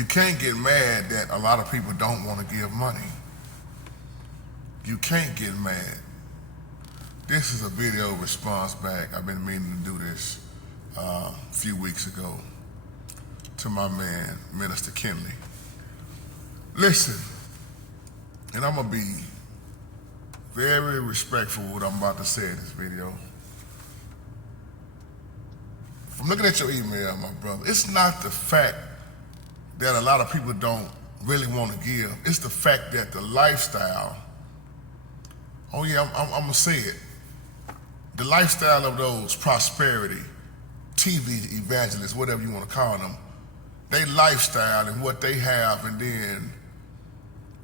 You can't get mad that a lot of people don't want to give money. You can't get mad. This is a video response back. I've been meaning to do this a few weeks ago to my man, Minister Kinley. Listen, and I'm gonna be very respectful of what I'm about to say in this video. From looking at your email, my brother, it's not the fact that a lot of people don't really want to give. It's the fact that the lifestyle, oh yeah, I'm gonna say it, the lifestyle of those prosperity TV evangelists, whatever you want to call them, they lifestyle and what they have, and then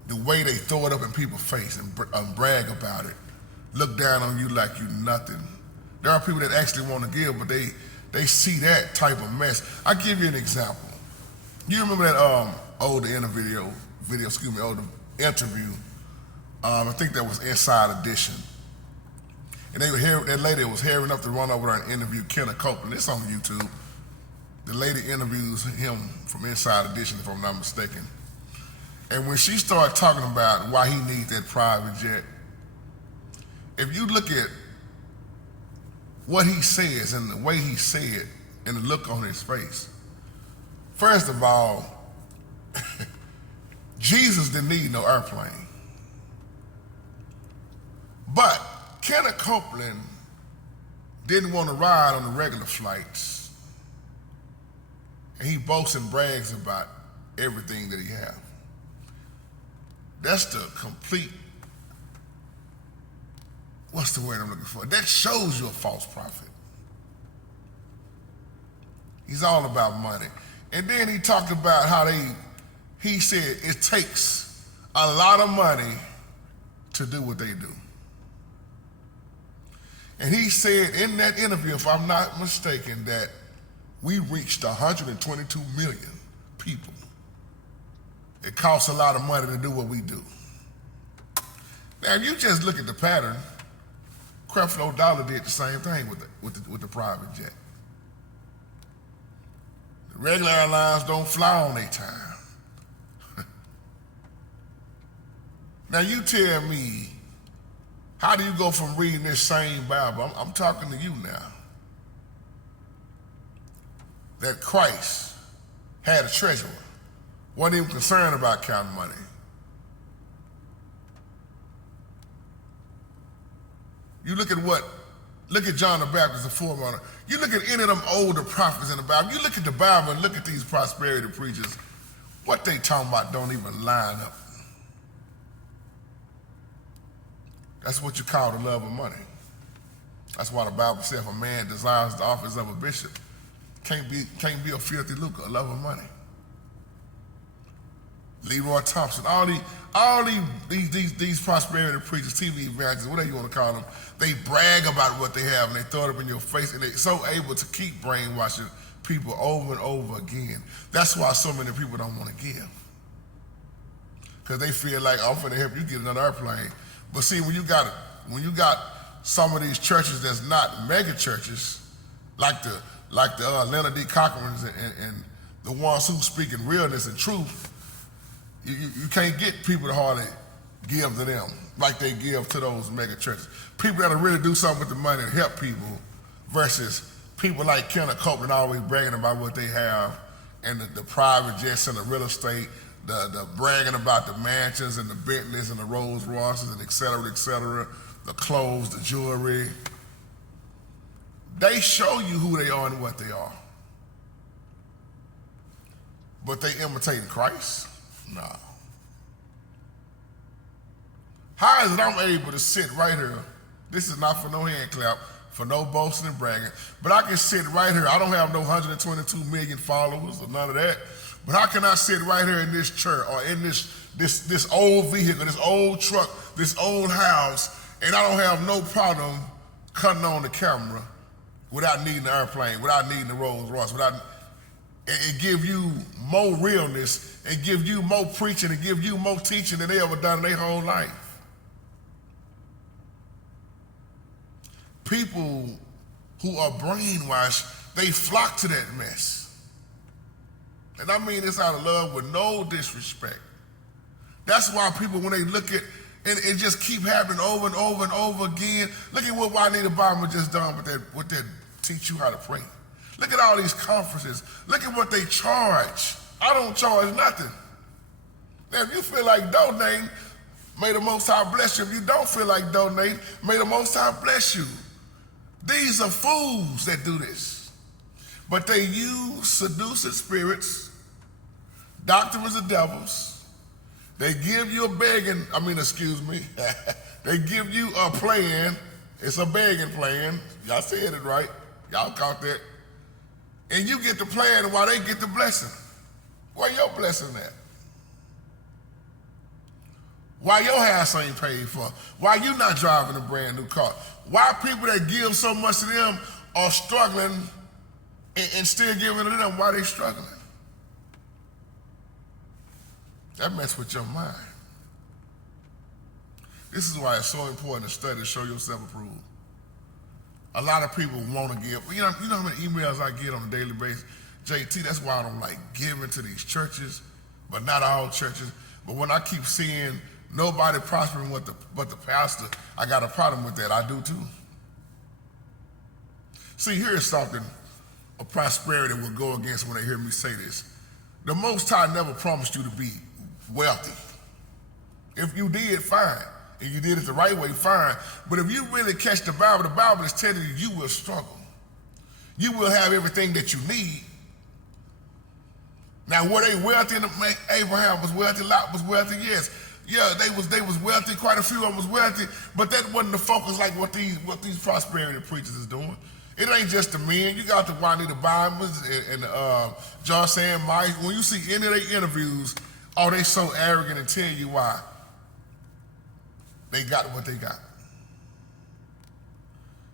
the way they throw it up in people's face and brag about it, look down on you like you nothing. There are people that actually want to give, but they see that type of mess. I'll give you an example. You remember that older interview? I think that was Inside Edition. And that lady was hairing up to run over there and interview Kenneth Copeland. It's on YouTube. The lady interviews him from Inside Edition, if I'm not mistaken. And when she started talking about why he needs that private jet, if you look at what he says and the way he said it and the look on his face, first of all, Jesus didn't need no airplane. But Kenneth Copeland didn't want to ride on the regular flights. And he boasts and brags about everything that he has. That's the complete, what's the word I'm looking for? That shows you a false prophet. He's all about money. And then he talked about how he said it takes a lot of money to do what they do. And he said in that interview, if I'm not mistaken, that we reached 122 million people. It costs a lot of money to do what we do. Now, if you just look at the pattern, Creflo Dollar did the same thing with the private jet. The regular airlines don't fly on their time. Now, you tell me, how do you go from reading this same Bible, I'm talking to you now, that Christ had a treasurer, wasn't even concerned about counting money. You look at John the Baptist, the forerunner. You look at any of them older prophets in the Bible. You look at the Bible and look at these prosperity preachers. What they talking about don't even line up. That's what you call the love of money. That's why the Bible says if a man desires the office of a bishop, can't be a filthy lucre, a love of money. Leroy Thompson, all these prosperity preachers, TV evangelists, whatever you want to call them, they brag about what they have and they throw it up in your face, and they're so able to keep brainwashing people over and over again. That's why so many people don't want to give. Because they feel like, oh, I'm finna help you get another airplane. But see, when you got some of these churches that's not mega churches, like the Leonard D. Cochrans and the ones who speak in realness and truth, you can't get people to hardly give to them like they give to those mega churches. People that'll really do something with the money and help people versus people like Kenneth Copeland always bragging about what they have and the private jets and the real estate, the bragging about the mansions and the Bentleys and the Rolls Royces and et cetera, the clothes, the jewelry. They show you who they are and what they are. But they imitating Christ? No. How is it I'm able to sit right here? This is not for no hand clap, for no boasting and bragging, but I can sit right here. I don't have no 122 million followers or none of that, but how can I sit right here in this chair or in this old vehicle, this old truck, this old house, and I don't have no problem cutting on the camera without needing the airplane, without needing the Rolls Royce, and give you more realness and give you more preaching and give you more teaching than they ever done in their whole life. People who are brainwashed, they flock to that mess. And I mean this out of love with no disrespect. That's why people, when they look at, and it just keep happening over and over and over again. Look at what Juanita Bauman just done with that teach you how to pray. Look at all these conferences. Look at what they charge. I don't charge nothing. Now, if you feel like donating, may the Most High bless you. If you don't feel like donating, may the Most High bless you. These are fools that do this. But they use seducing spirits, doctrines of devils. They give you they give you a plan. It's a begging plan. Y'all said it right. Y'all caught that. And you get the plan while they get the blessing. Where your blessing at? Why your house ain't paid for? Why you not driving a brand new car? Why people that give so much to them are struggling and still giving to them? Why they struggling? That mess with your mind. This is why it's so important to study to show yourself approved. A lot of people want to give. You know how many emails I get on a daily basis? JT, that's why I don't like giving to these churches, but not all churches. But when I keep seeing nobody prospering but the pastor, I got a problem with that. I do too. See, here's something a prosperity will go against when they hear me say this. The Most High never promised you to be wealthy. If you did, fine. And you did it the right way, fine. But if you really catch the Bible is telling you you will struggle. You will have everything that you need. Now, were they wealthy? Abraham was wealthy, Lot was wealthy, yes. Yeah, they was wealthy, quite a few of them was wealthy, but that wasn't the focus like what these prosperity preachers is doing. It ain't just the men. You got the Juanita Bauman's and John Sam Mike. When you see any of their interviews, oh, they so arrogant and tell you why. They got what they got.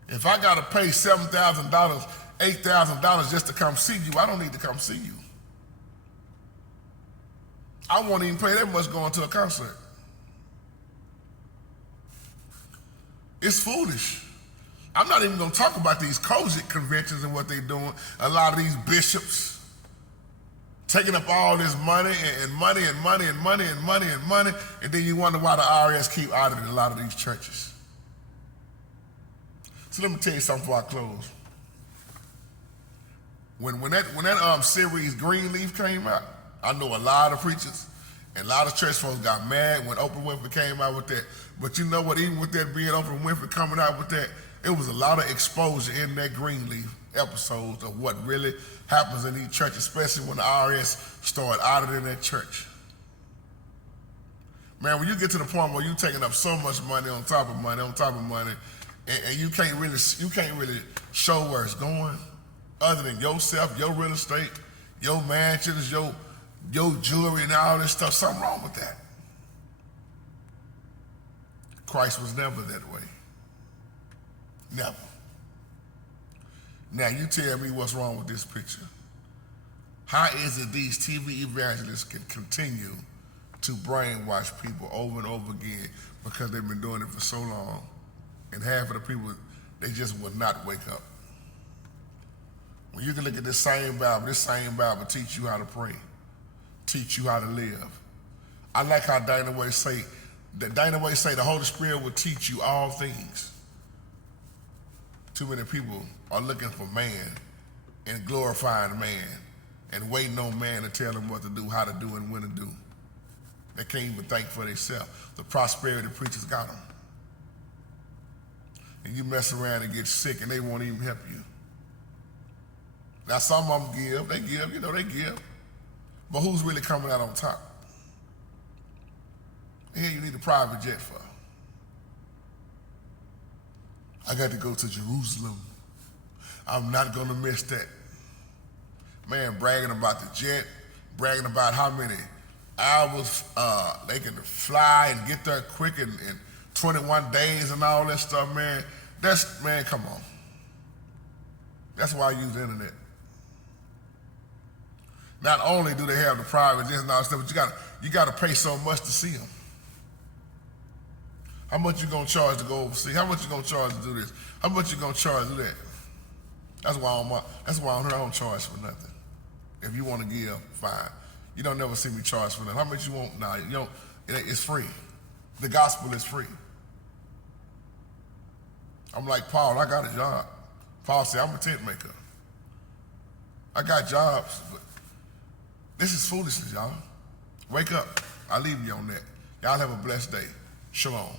If I got to pay $7,000, $8,000 just to come see you, I don't need to come see you. I won't even pay that much going to a concert. It's foolish. I'm not even going to talk about these Kojic conventions and what they're doing. A lot of these bishops taking up all this money and money, and then you wonder why the IRS keep auditing a lot of these churches. So let me tell you something before I close. When that series Greenleaf came out, I know a lot of preachers and a lot of church folks got mad when Oprah Winfrey came out with that. But you know what? Even with that being Oprah Winfrey coming out with that, it was a lot of exposure in that Greenleaf episodes of what really happens in these churches, especially when the IRS start auditing that church. Man, when you get to the point where you're taking up so much money on top of money, and you can't really show where it's going, other than yourself, your real estate, your mansions, your jewelry and all this stuff, something wrong with that. Christ was never that way. Never. Now you tell me what's wrong with this picture. How is it these TV evangelists can continue to brainwash people over and over again because they've been doing it for so long, and half of the people, they just will not wake up? When you can look at this same Bible teach you how to pray, teach you how to live. I like how Dana White say the Holy Spirit will teach you all things. Too many people are looking for man and glorifying man and waiting on man to tell them what to do, how to do, and when to do. They can't even think for themselves. The prosperity preachers got them. And you mess around and get sick and they won't even help you. Now some of them give. They give. But who's really coming out on top? Here you need a private jet for. I got to go to Jerusalem. I'm not going to miss that. Man, bragging about the jet, bragging about how many hours they can fly and get there quick in 21 days and all that stuff, man. Man, come on. That's why I use the internet. Not only do they have the private jets and all that stuff, but you got to pay so much to see them. How much you gonna charge to go overseas? How much you gonna charge to do this? How much you gonna charge to do that? That's why on here I don't charge for nothing. If you want to give, fine. You don't never see me charge for that. How much you want? Nah, you don't. It's free. The gospel is free. I'm like, Paul, I got a job. Paul said, I'm a tent maker. I got jobs, but this is foolishness, y'all. Wake up. I leave you on that. Y'all have a blessed day. Shalom.